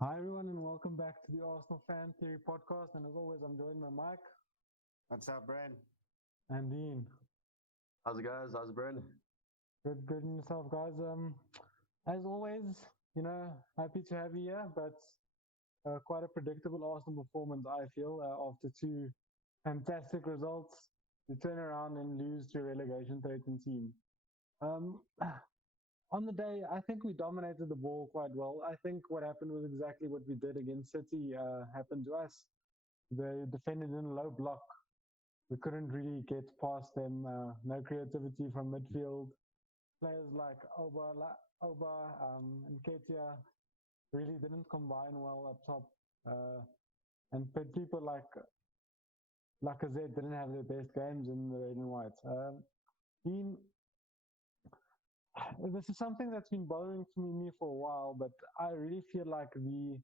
Hi everyone and welcome back to the Arsenal Fan Theory podcast. And as always, I'm joined by Mike What's up, Brian? and Dean. How's it, guys? How's it, Brandon? Good in yourself, guys. As always, happy to have you here, but quite a predictable Arsenal performance, I feel, after two fantastic results. To turn around and lose to a relegation-threatened team. Um, on the day, I think we dominated the ball quite well. I think what happened was exactly what we did against City happened to us. They defended in a low block. We couldn't really get past them. No creativity from midfield. Players like and Ketia really didn't combine well up top. And people like Lacazette didn't have their best games in the red and white. Dean, this is something that's been bothering me for a while, but I really feel like the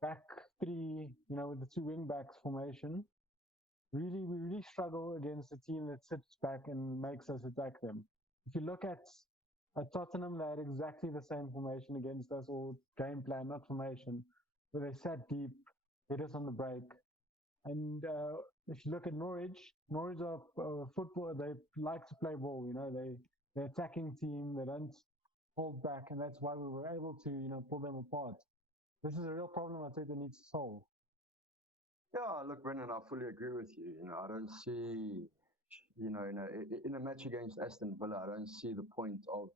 back three, with the two wing backs formation, we really struggle against a team that sits back and makes us attack them. If you look at Tottenham, they had exactly the same formation against us, or game plan, not formation, where they sat deep, hit us on the break. And if you look at Norwich are football. They like to play ball. They're attacking team. They don't hold back, and that's why we were able to pull them apart. This is a real problem I think they need to solve. Yeah, look, Brendan, I fully agree with you. I don't see, in a match against Aston Villa, I don't see the point of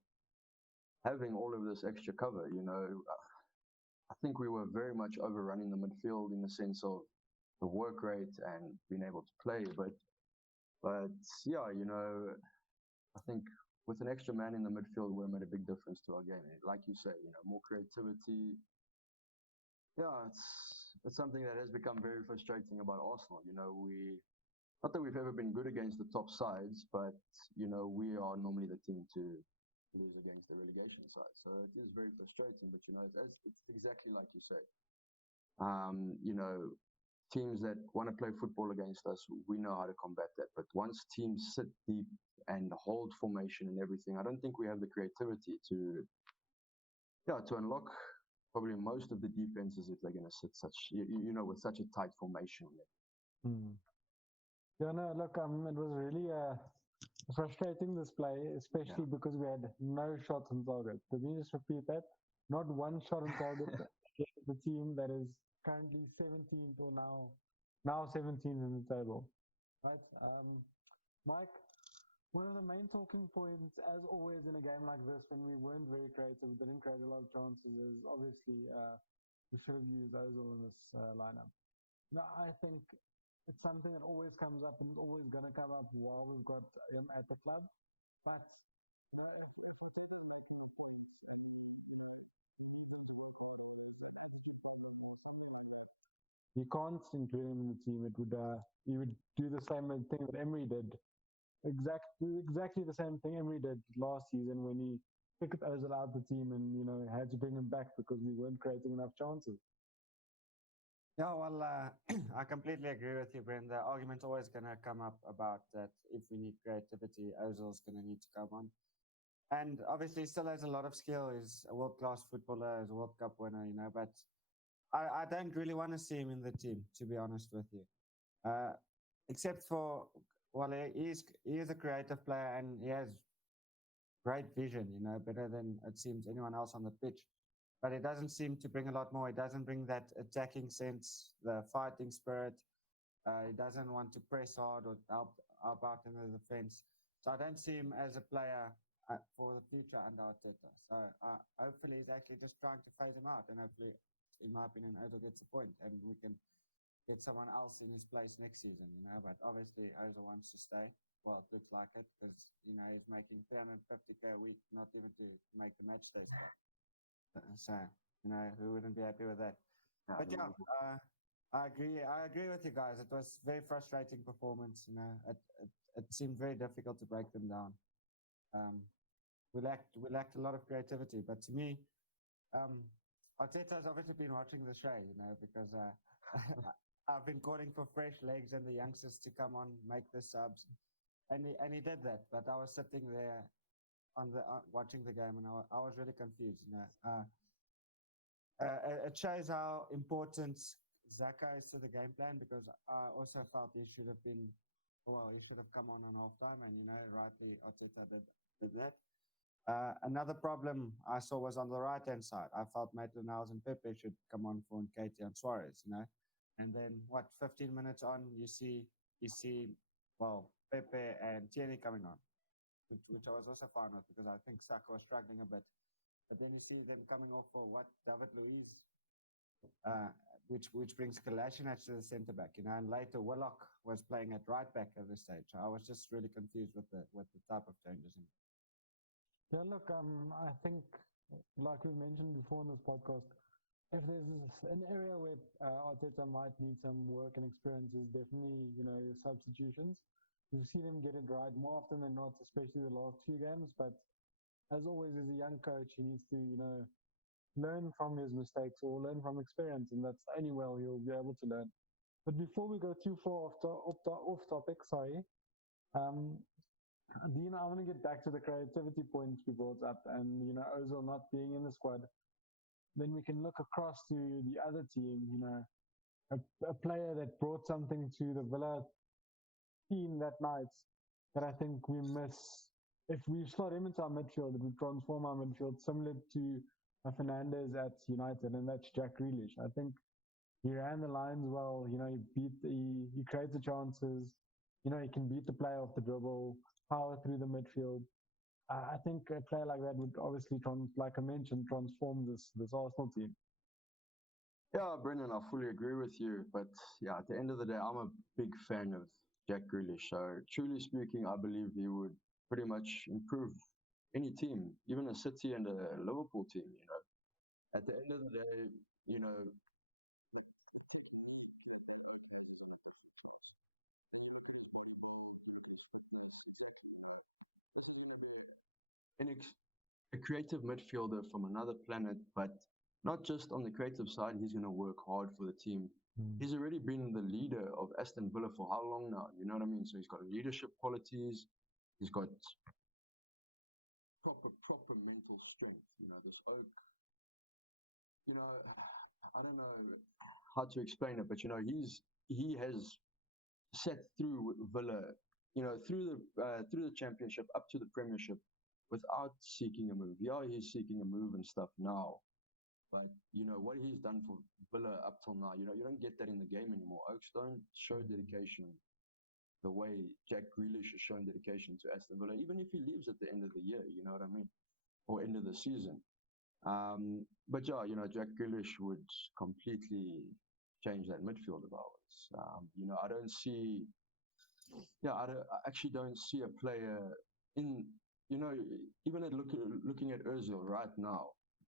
having all of this extra cover. I think we were very much overrunning the midfield in the sense of the work rate and being able to play. But yeah, I think with an extra man in the midfield would have made a big difference to our game. Like you say, more creativity. Yeah, it's something that has become very frustrating about Arsenal. Not that we've ever been good against the top sides, but we are normally the team to lose against the relegation side. So it is very frustrating. But it's exactly like you say. Teams that want to play football against us, we know how to combat that. But once teams sit deep and hold formation and everything, I don't think we have the creativity to unlock probably most of the defenses if they're going to sit with such a tight formation. Yeah, no, look, it was really a frustrating display, especially because we had no shots on target. Let me just repeat that: not one shot on target. The team that is currently 17th or now 17th in the table, right? Mike, one of the main talking points, as always in a game like this, when we weren't very creative, didn't create a lot of chances, is obviously we should have used Ozil in this lineup. Now, I think it's something that always comes up and is always going to come up while we've got him at the club. But you can't include him in the team. It would he would do the same thing that Emery did. Exactly the same thing Emery did last season when he picked Ozil out the team and had to bring him back because we weren't creating enough chances. Yeah, well, I completely agree with you, Brent. The argument's always going to come up about that if we need creativity, Ozil's going to need to come on. And obviously, he still has a lot of skill. He's a world-class footballer, he's a World Cup winner, but I don't really want to see him in the team, to be honest with you. Except for, well, he is a creative player and he has great vision, better than it seems anyone else on the pitch. But it doesn't seem to bring a lot more. It doesn't bring that attacking sense, the fighting spirit. He doesn't want to press hard or help out in the defense. So I don't see him as a player for the future under Arteta. So hopefully he's actually just trying to phase him out. And hopefully, in my opinion, Ozil gets the point and we can get someone else in his place next season. But obviously Ozil wants to stay. Well, it looks like it because, he's making 350k a week, not even to make the match day squad. So, who wouldn't be happy with that? But yeah, I agree with you guys. It was a very frustrating performance. It seemed very difficult to break them down. We lacked a lot of creativity. But to me, Arteta's obviously been watching the show, because I've been calling for fresh legs and the youngsters to come on, make the subs, and he did that. But I was sitting there on the watching the game, and I was really confused. It shows how important Zaka is to the game plan, because I also felt he should have been, well, he should have come on halftime, and rightly Arteta did that. Another problem I saw was on the right hand side. I felt Maitland-Niles and Pepe should come on for Nketiah and Suarez, and then 15 minutes on, you see, well, Pepe and Tierney coming on, which I was also fine with, because I think Saka was struggling a bit. But then you see them coming off for David Luiz, which brings Kolasinac to the centre back, and later Willock was playing at right back at this stage. I was just really confused with the type of changes. Yeah, look, I think, like we mentioned before in this podcast, if there's an area where Arteta might need some work and experience, is definitely substitutions. We've seen him get it right more often than not, especially the last few games. But as always, as a young coach, he needs to learn from his mistakes or learn from experience, and that's the only way he'll be able to learn. But before we go too far off topic, sorry, Dean, I want to get back to the creativity points we brought up, and Ozil not being in the squad. Then we can look across to the other team. A player that brought something to the Villa team that night that I think we miss. If we slot him into our midfield, it would transform our midfield similar to Fernandes at United, and that's Jack Grealish. I think he ran the lines well. He creates the chances. He can beat the player off the dribble, power through the midfield. I think a player like that would obviously, like I mentioned, transform this Arsenal team. Yeah, Brendan, I fully agree with you. But yeah, at the end of the day, I'm a big fan of Jack Grealish. So truly speaking, I believe he would pretty much improve any team, even a City and a Liverpool team. At the end of the day, this is going to be a creative midfielder from another planet, but not just on the creative side. He's going to work hard for the team. He's already been the leader of Aston Villa for how long now? You know what I mean? So he's got leadership qualities. He's got proper mental strength. This oak. I don't know how to explain it, but he has set through Villa, through the Championship up to the Premiership without seeking a move. Yeah, he's seeking a move and stuff now, but what he's done for Villa up till now, you don't get that in the game anymore. Oaks don't show dedication the way Jack Grealish has shown dedication to Aston Villa, even if he leaves at the end of the year, you know what I mean, or end of the season. But yeah, Jack Grealish would completely change that midfield of ours. I don't see, I actually don't see a player in, even looking at Ozil right now.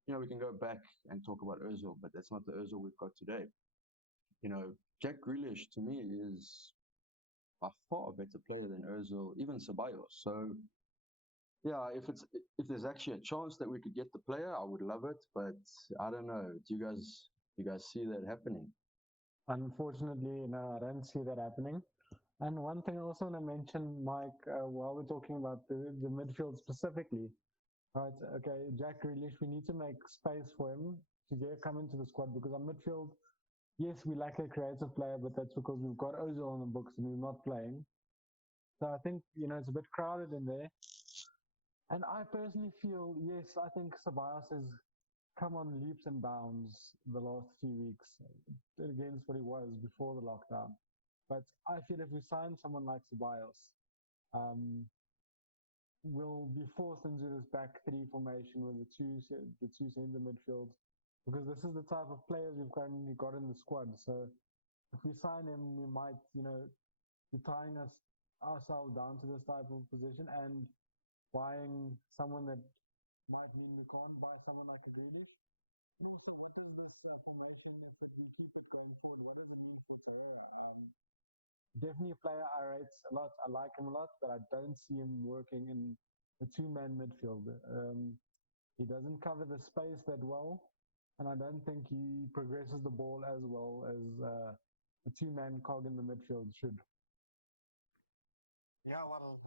We can go back and talk about Ozil, but that's not the Ozil we've got today. Jack Grealish to me is by far a better player than Ozil, even Ceballos. So yeah, if there's actually a chance that we could get the player, I would love it. But I don't know. Do you guys see that happening? Unfortunately, no, I don't see that happening. And one thing I also want to mention, Mike, while we're talking about the midfield specifically, right? Okay, Jack Grealish, we need to make space for him to come into the squad, because on midfield, yes, we lack a creative player, but that's because we've got Ozil on the books and he's not playing. So I think it's a bit crowded in there. And I personally feel, yes, I think Ceballos has come on leaps and bounds the last few weeks against what he was before the lockdown. But I feel if we sign someone like Ceballos, we'll be forced into this back three formation with the two center midfields, because this is the type of players we've currently got in the squad. So if we sign him, we might, be tying ourselves down to this type of position, and buying someone that might mean we can't buy someone like a Grealish. And also, what does this formation, if we keep it going forward, what does it mean for Pereira? Definitely a player I rate a lot. I like him a lot, but I don't see him working in a two-man midfield. He doesn't cover the space that well, and I don't think he progresses the ball as well as a two-man cog in the midfield should. Yeah, well,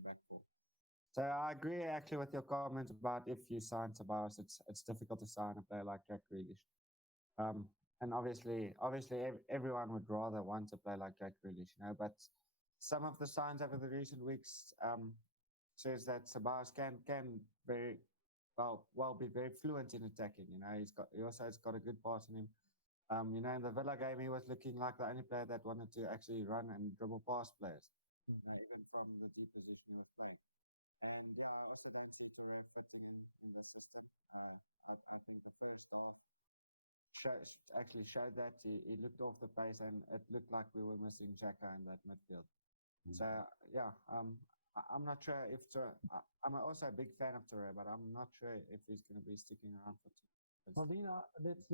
the back four. So I agree actually with your comment about if you sign Ceballos, it's difficult to sign a player like Jack Grealish. And obviously, everyone would rather want to play like Jack Grealish, but some of the signs over the recent weeks says that Ceballos can very well be very fluent in attacking. He also has got a good pass in him. In the Villa game, he was looking like the only player that wanted to actually run and dribble past players, even from the deep position he was playing. And I also don't see Touré fitting in the system. I think the first half actually showed that he looked off the pace, and it looked like we were missing Xhaka in that midfield. So I'm not sure if I'm also a big fan of Touré, but I'm not sure if he's going to be sticking around for too. Maldina, let's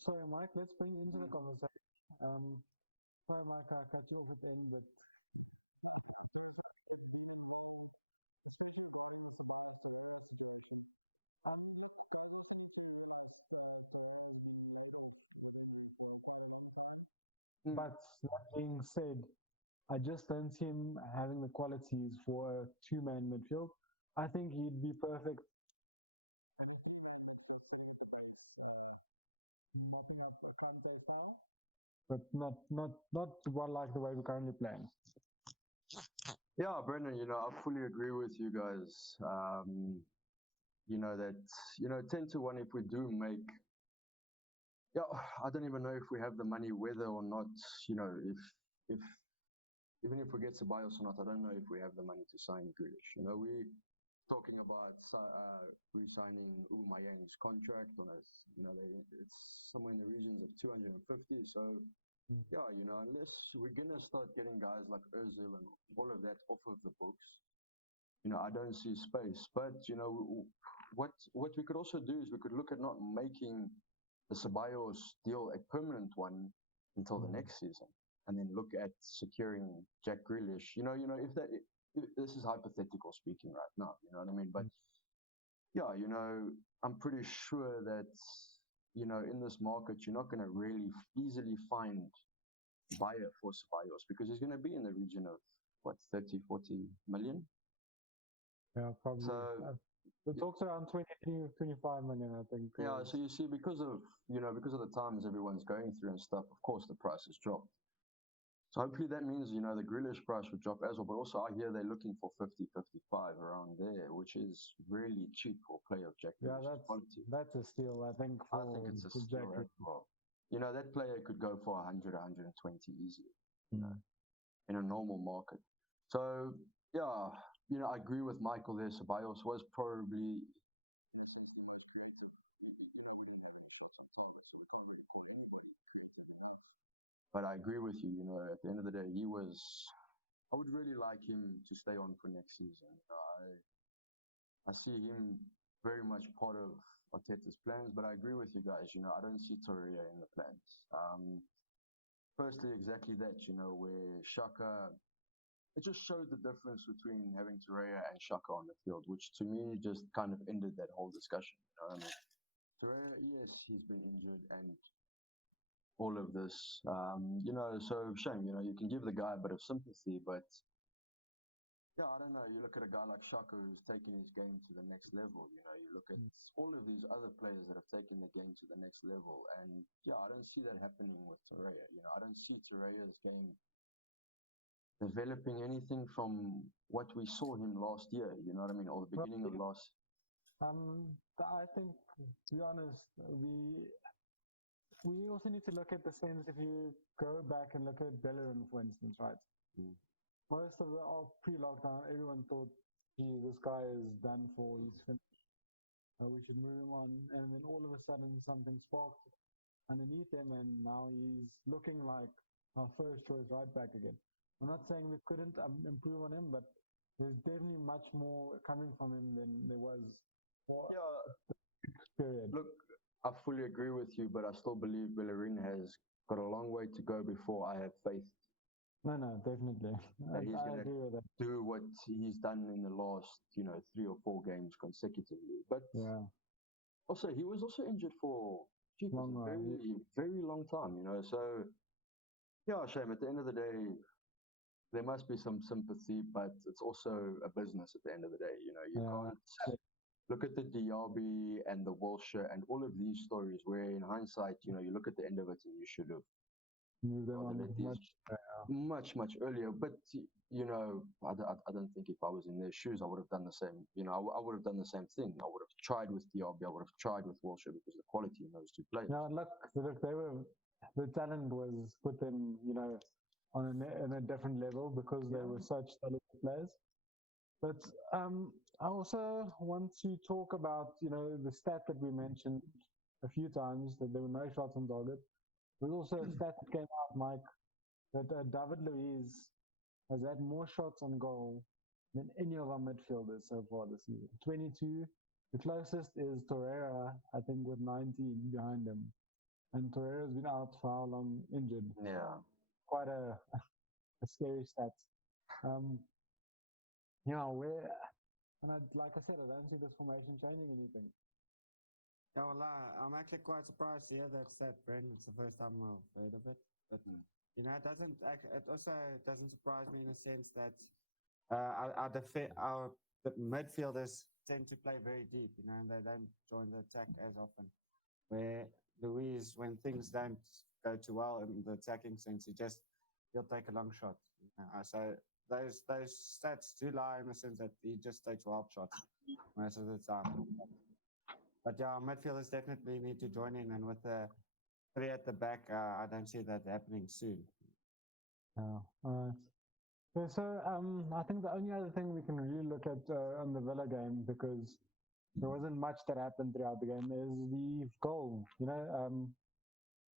sorry, Mike. Let's bring into the conversation. Sorry, Mike, I cut you off at the end, but but that being said, I just don't see him having the qualities for a two-man midfield. I think he'd be perfect. Mopping up for Kante now, but not well like the way we're currently playing. Yeah, Brendan, I fully agree with you guys. That 10-1 if we do make. Yeah, I don't even know if we have the money, whether or not, if even if we get Ceballos or not, I don't know if we have the money to sign Grealish. We talking about re-signing Aubameyang's contract on us. It's somewhere in the regions of 250. So yeah, unless we're gonna start getting guys like Özil and all of that off of the books, I don't see space. But what we could also do is we could look at not making the Ceballos deal a permanent one until the next season, and then look at securing Jack Grealish. If this is hypothetical speaking right now, you know what I mean? But yeah, I'm pretty sure that in this market you're not going to really easily find buyer for Ceballos, because he's going to be in the region of what, 30, 40 million. Yeah, probably. So the talks around 23, 25 million, I think. Yeah, so you see, because of the times everyone's going through and stuff, of course the price has dropped. So hopefully that means, the Grealish price would drop as well. But also I hear they're looking for 50, 55 around there, which is really cheap for a player of Jack Grealish's quality. That's a steal, I think. I think it's a steal as well. That player could go for 100, 120 easily, in a normal market. So yeah, I agree with Michael there. Ceballos was probably But I agree with you, at the end of the day, I would really like him to stay on for next season. I see him very much part of Arteta's plans, but I agree with you guys, I don't see Touré in the plans. Firstly, exactly that, where Xhaka, it just showed the difference between having Touré and Xhaka on the field, which to me just kind of ended that whole discussion. Touré, yes, he's been injured and all of this, so shame, you can give the guy a bit of sympathy, but yeah, I don't know. You look at a guy like Xhaka who's taken his game to the next level. You look at all of these other players that have taken the game to the next level, and yeah, I don't see that happening with Touré. I don't see Touré's game developing anything from what we saw him last year. You know what I mean, or the beginning of last. I think, to be honest, we also need to look at the sense. If you go back and look at Bellerin, for instance, right? Most of the pre-lockdown, everyone thought, gee, this guy is done for, he's finished. We should move him on. And then all of a sudden something sparked underneath him, and now he's looking like our first choice right back again. I'm not saying we couldn't improve on him, but there's definitely much more coming from him than there was for the period. Look, I fully agree with you, but I still believe Bellerin has got a long way to go before I have faith. No, definitely. That he's I agree with that. Do what he's done in the last, 3 or 4 games consecutively. But yeah, also he was also injured for a very, very long time. So yeah, shame. At the end of the day, there must be some sympathy, but it's also a business at the end of the day. You can't look at the Diaby and the Wilshire and all of these stories where in hindsight, you look at the end of it and you should have move them on much earlier. But I don't think if I was in their shoes, I would have done the same. I would have done the same thing. I would have tried with Diaby. I would have tried with Wilshire because the quality in those two players. Yeah, look, the talent was put them, on a different level because they were such talented players. But I also want to talk about, the stat that we mentioned a few times, that there were no shots on target. There's also a stat that came out, Mike, that David Luiz has had more shots on goal than any of our midfielders so far this season. 22. The closest is Torreira, I think, with 19 behind him. And Torreira's been out for how long? Injured. Yeah. Quite a scary stat. Like I said, I don't see this formation changing anything. Yeah, well, I'm actually quite surprised to hear that stat, Brendan. It's the first time I've heard of it. But, it also doesn't surprise me in the sense that our midfielders tend to play very deep, and they don't join the attack as often. Where Luiz, when things don't go too well in the attacking sense, he'll take a long shot. So those stats do lie in the sense that he just takes wild shots most of the time. But yeah, midfielders definitely need to join in, and with the three at the back, I don't see that happening soon. Yeah, all right. Okay, so I think the only other thing we can really look at on the Villa game, because there wasn't much that happened throughout the game, is the goal.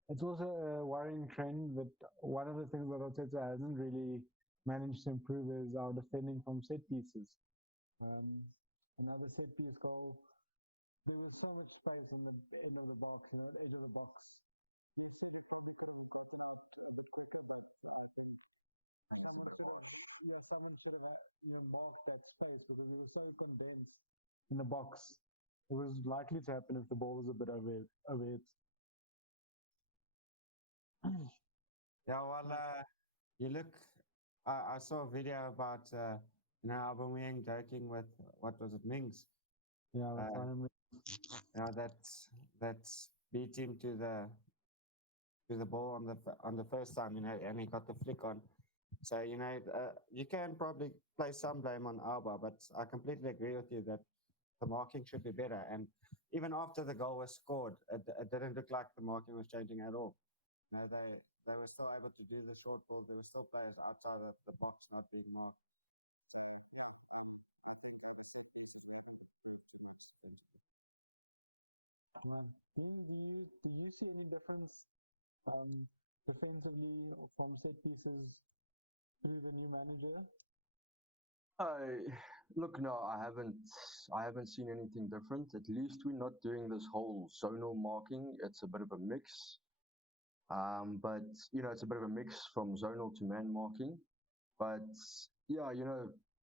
It's also a worrying trend that one of the things that Arteta hasn't really managed to improve is our defending from set pieces. Another set piece goal, there was so much space on the end of the box, the edge of the box. Someone should have marked that space because it was so condensed in the box. It was likely to happen if the ball was a bit overhead. Yeah, well, you look. I saw a video about Aubameyang joking with what was it, Mings? Yeah, that's beat him to the ball on the first time, and he got the flick on. So you can probably place some blame on Alba, but I completely agree with you that the marking should be better. And even after the goal was scored, it didn't look like the marking was changing at all. They were still able to do the short ball. There were still players outside of the box not being marked. Do you see any difference defensively from set pieces through the new manager? Look, no, I haven't seen anything different. At least we're not doing this whole zonal marking. It's a bit of a mix. But it's a bit of a mix from zonal to man marking. But yeah,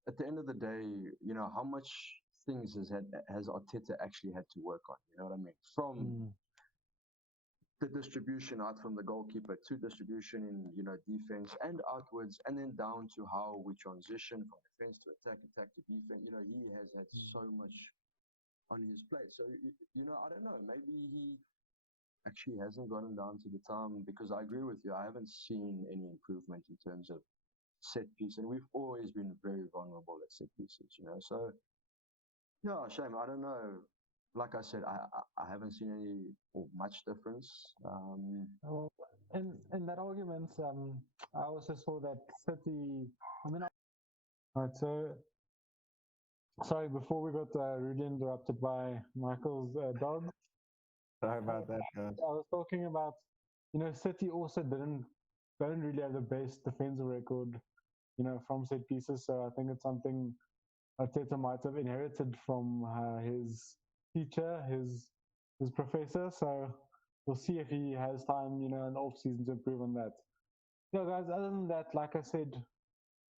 at the end of the day, how much things has Arteta actually had to work on? You know what I mean? From the distribution out from the goalkeeper to distribution in defense and outwards, and then down to how we transition from defense to attack to defense. He has had so much on his plate. So I don't know. Maybe he actually hasn't gotten down to the time, because I agree with you. I haven't seen any improvement in terms of set piece, and we've always been very vulnerable at set pieces. So yeah, shame. I don't know. Like I said, I haven't seen any or much difference. Well, in that argument, I also saw that City. All right. So, sorry, before we got rudely interrupted by Michael's dog. Sorry about that, guys. I was talking about, City also don't really have the best defensive record, from set pieces. So I think it's something Arteta might have inherited from his teacher, his professor. So we'll see if he has time, in the off season to improve on that. Yeah, guys. Other than that, like I said,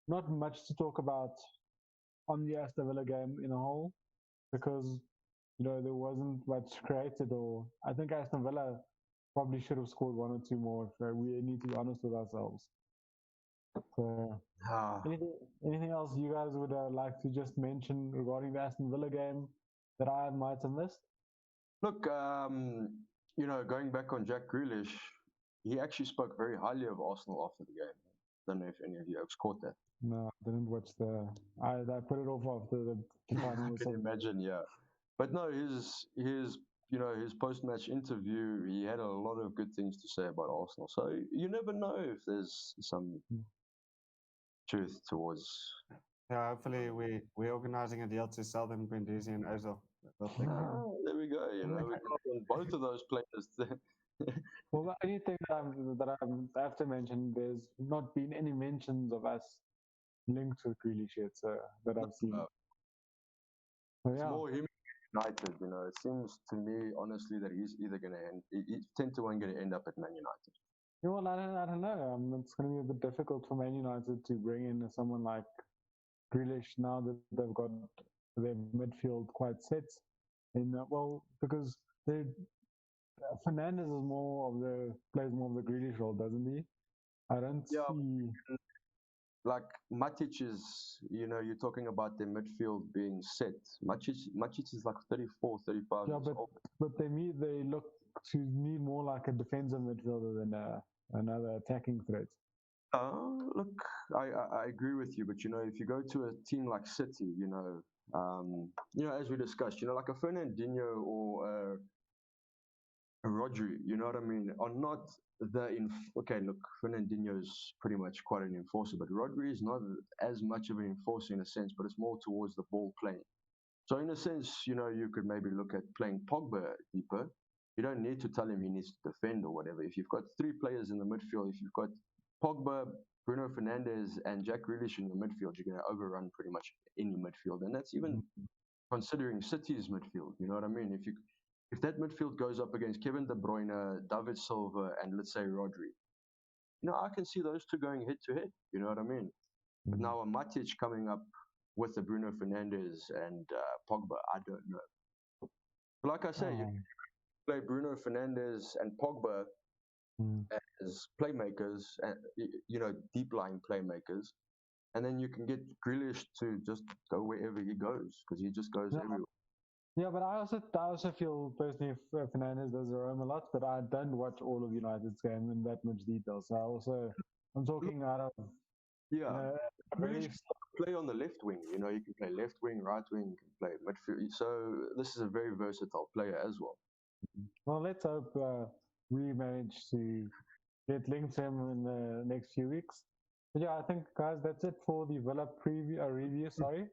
not much to talk about on the Aston Villa game in a whole, because there wasn't much created. Or I think Aston Villa probably should have scored one or two more. If we need to be honest with ourselves. So, Ah, anything else you guys would like to just mention regarding the Aston Villa game that I might have missed? look, going back on Jack Grealish, he actually spoke very highly of Arsenal after the game. Don't know if any of you have caught that. No, I didn't watch the. I put it off after the final. I can imagine, yeah. But no, his post-match interview, he had a lot of good things to say about Arsenal. So you never know if there's some truth towards. Yeah, hopefully we're organizing a deal to sell them Guendouzi and Ozil. There we go. We can both of those players. Well, the only thing I have to mention, there's not been any mentions of us linked with Grealish yet, so that I've seen. So, It's yeah. more him United. It seems to me, honestly, that he's either going to end. He's 10-1 going to end up at Man United. Well, I don't know. It's going to be a bit difficult for Man United to bring in someone like Grealish now that they've got their midfield quite set. Because Fernandes plays more of the Grealish role, doesn't he? I don't see. Like Matic is, you're talking about their midfield being set. Matic is like 34, 35 years old. But they look to me more like a defensive midfielder than another attacking threat. Look, I agree with you, but if you go to a team like City, as we discussed, like a Fernandinho or a Rodri, you know what I mean, are not okay. Look, Fernandinho is pretty much quite an enforcer, but Rodri is not as much of an enforcer in a sense, but it's more towards the ball playing. So in a sense, you could maybe look at playing Pogba deeper. You don't need to tell him he needs to defend or whatever. If you've got three players in the midfield, if you've got Pogba, Bruno Fernandes, and Jack Grealish in the midfield, you're going to overrun pretty much any midfield, and that's even considering City's midfield. You know what I mean? If that midfield goes up against Kevin De Bruyne, David Silva, and let's say Rodri, I can see those two going head to head. You know what I mean? But now a Matic coming up with the Bruno Fernandes and Pogba, I don't know. But like I say, you play Bruno Fernandes and Pogba as playmakers, deep lying playmakers, and then you can get Grealish to just go wherever he goes because he just goes everywhere. Yeah, but I also feel personally Fernandes does roam a lot, but I don't watch all of United's game in that much detail. So I'm talking out of play on the left wing. You can play left wing, right wing, you can play midfield. So this is a very versatile player as well. Well, let's hope we manage to get linked to him in the next few weeks. But yeah, I think guys, that's it for the Villa review. Sorry.